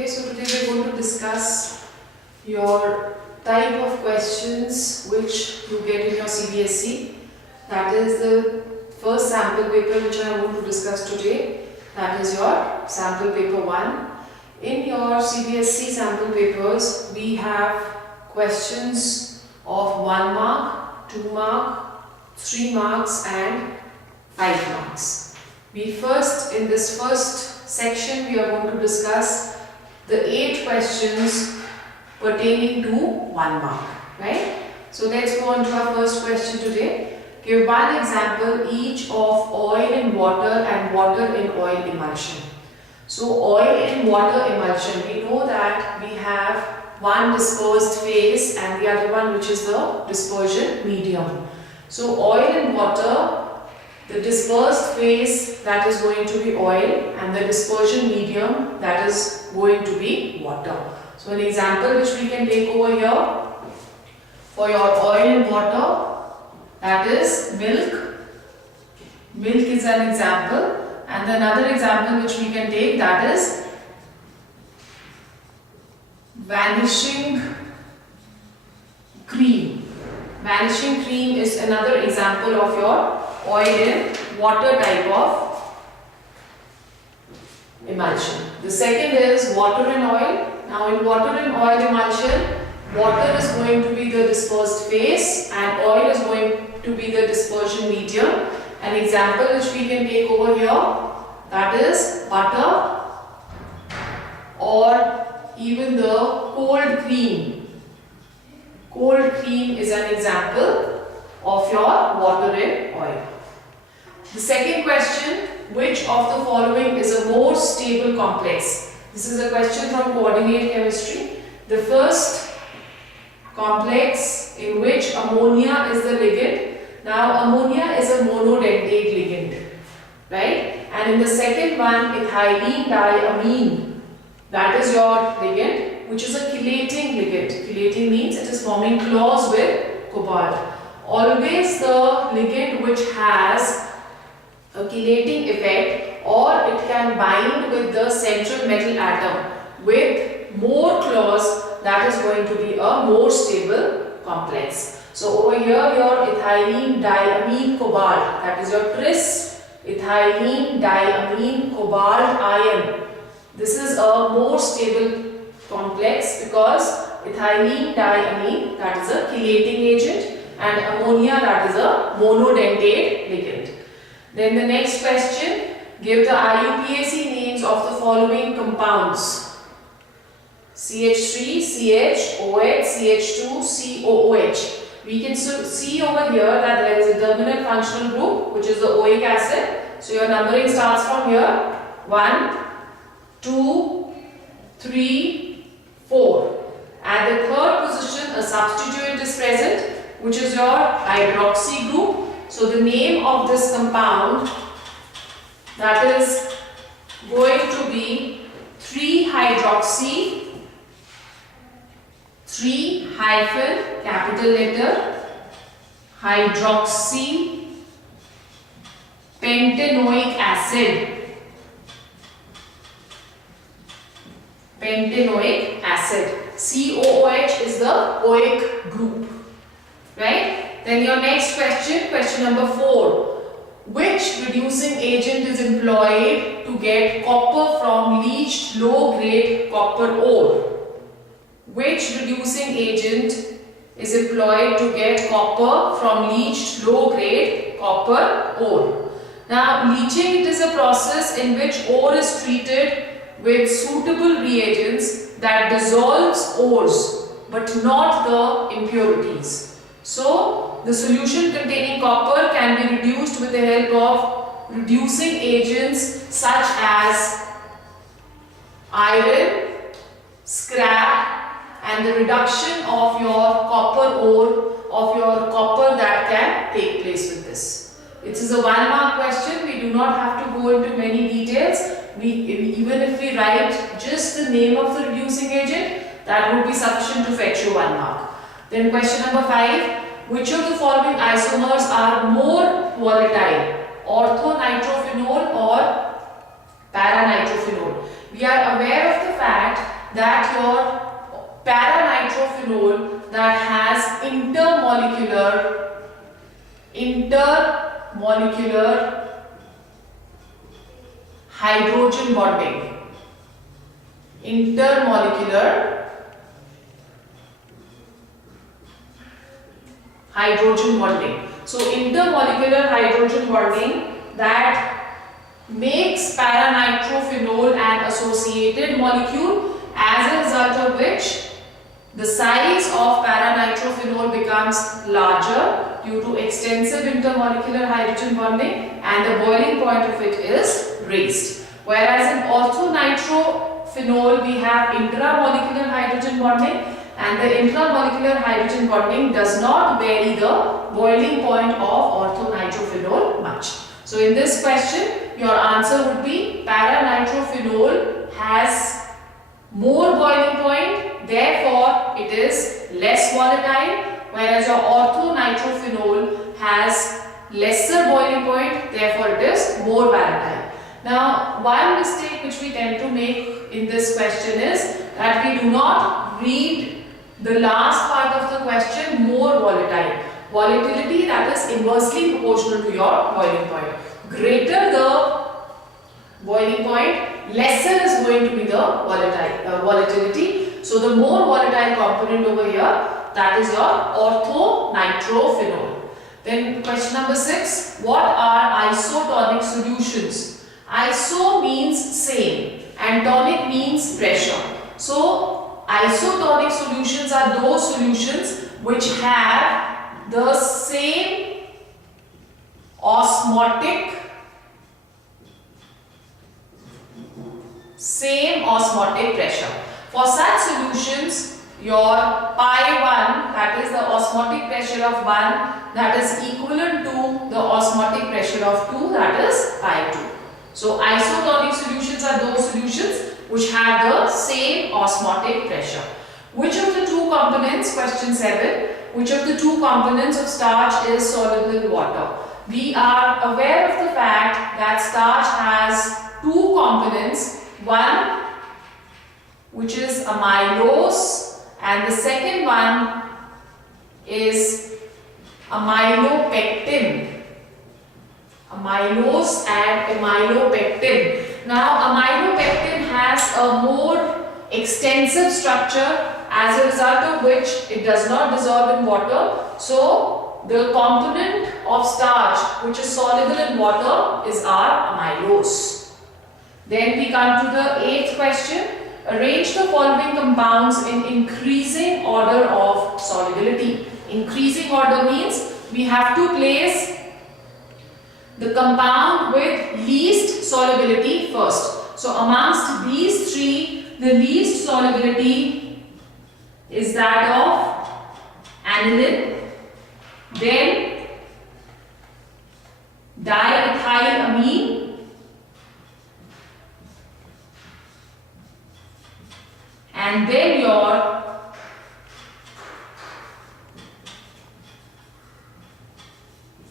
Okay, so today we're going to discuss your type of questions which you get in your CBSE. That is the first sample paper which I want to discuss today. That is your sample paper 1. In your CBSE sample papers, we have questions of 1 mark, 2 mark, 3 marks and 5 marks. In this first section, we are going to discuss the 8 questions pertaining to 1 mark, right? So let's go on to our first question today. Give one example each of oil in water and water in oil emulsion. So oil in water emulsion, we know that we have one dispersed phase and the other one which is the dispersion medium. So oil in water, the dispersed phase, that is going to be oil, and the dispersion medium, that is going to be water. So an example which we can take over here for your oil in water, that is milk. Milk is an example, and another example which we can take, that is vanishing cream. Vanishing cream is another example of your oil in water type of emulsion. The second is water in oil. Now in water in oil emulsion, water is going to be the dispersed phase and oil is going to be the dispersion medium. An example which we can take over here, that is butter or even the cold cream. Cold cream is an example of your water in oil. The second question, which of the following is a more stable complex? This is a question from coordinate chemistry. The first complex in which ammonia is the ligand. Now ammonia is a monodentate ligand, right? And in the second one, ethylene diamine, that is your ligand, which is a chelating ligand. Chelating means it is forming claws with cobalt. Always the ligand which has a chelating effect, or it can bind with the central metal atom with more claws, that is going to be a more stable complex. So over here your ethylene diamine cobalt, that is your tris ethylene diamine cobalt ion. This is a more stable complex because ethylene diamine, that is a chelating agent, and ammonia, that is a monodentate ligand. Then the next question, give the IUPAC names of the following compounds: CH3, CH, OH, CH2, COOH. We can see over here that there is a terminal functional group which is the oic acid. So your numbering starts from here: 1, 2, 3, 4. At the third position, a substituent is present, which is your hydroxy group. So the name of this compound, that is going to be 3-hydroxy, 3 hyphen capital letter hydroxy pentanoic acid. Pentanoic acid. COOH is the oic group, right? Then your next question, question number 4. Which reducing agent is employed to get copper from leached low-grade copper ore? Which reducing agent is employed to get copper from leached low-grade copper ore? Now, leaching, it is a process in which ore is treated with suitable reagents that dissolves ores but not the impurities. So, the solution containing copper can be reduced with the help of reducing agents such as iron, scrap, and the reduction of your copper ore, of your copper that can take place with this. It is a 1 mark question. We do not have to go into many details. Even if we write just the name of the reducing agent, that would be sufficient to fetch you 1 mark. Then question number 5. Which of the following isomers are more volatile? Orthonitrophenol or paranitrophenol? We are aware of the fact that your para-nitrophenol that has intermolecular hydrogen bonding. Intermolecular hydrogen bonding. So intermolecular hydrogen bonding that makes para-nitrophenol an associated molecule, as a result of which the size of para-nitrophenol becomes larger due to extensive intermolecular hydrogen bonding, and the boiling point of it is raised. Whereas in orthonitrophenol we have intramolecular hydrogen bonding, and the intramolecular hydrogen bonding does not vary the boiling point of orthonitrophenol much. So in this question, your answer would be para-nitrophenol has more boiling point, therefore it is less volatile, whereas your orthonitrophenol has lesser boiling point, therefore it is more volatile. Now, one mistake which we tend to make in this question is that we do not read the last part of the question, more volatile. Volatility, that is inversely proportional to your boiling point. Greater the boiling point, lesser is going to be the volatility. So the more volatile component over here, that is your orthonitrophenol. Then question number 6, what are isotonic solutions? Iso means same and tonic means pressure. So isotonic solutions are those solutions which have the same osmotic pressure. For such solutions, your pi1, that is the osmotic pressure of 1, that is equivalent to the osmotic pressure of 2, that is pi2. So isotonic solutions are those solutions which have the same osmotic pressure. Which of the two components, question 7, which of the two components of starch is soluble in water? We are aware of the fact that starch has two components, one which is amylose and the second one is amylopectin. Amylose and amylopectin. Now amylopectin has a more extensive structure, as a result of which it does not dissolve in water. So the component of starch which is soluble in water is our amylose. Then we come to the 8th question. Arrange the following compounds in increasing order of solubility. Increasing order means we have to place the compound with least solubility first. So amongst these three, the least solubility is that of aniline, then diethylamine, and then your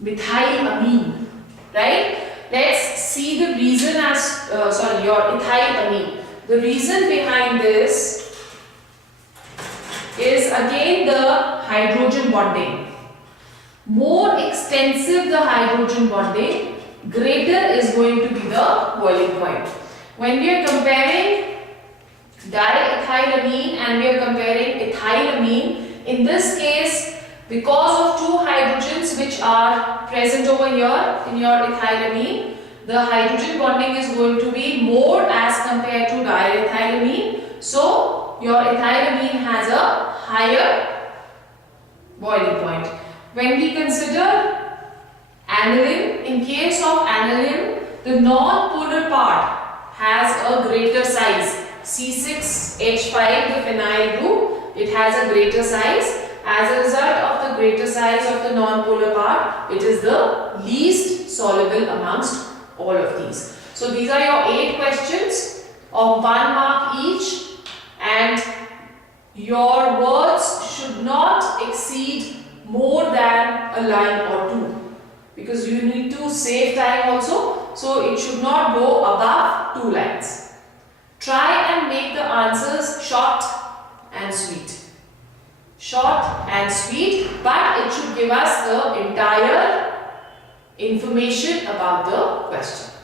methylamine, right? Let's see the reason as, your ethylamine. The reason behind this is again the hydrogen bonding. More extensive the hydrogen bonding, greater is going to be the boiling point. When we are comparing diethylamine and we are comparing ethylamine, in this case, because of two hydrogens which are present over here in your ethylamine, the hydrogen bonding is going to be more as compared to diethylamine. So your ethylamine has a higher boiling point. When we consider aniline, in case of aniline, the non-polar part has a greater size. C6H5, the phenyl group, it has a greater size. As a result of the greater size of the non-polar part, it is the least soluble amongst all of these. So these are your 8 questions of 1 mark each, and your words should not exceed more than a line or 2, because you need to save time also, so it should not go above 2 lines. Try and and make the answers short and sweet. Short and sweet, but it should give us the entire information about the question.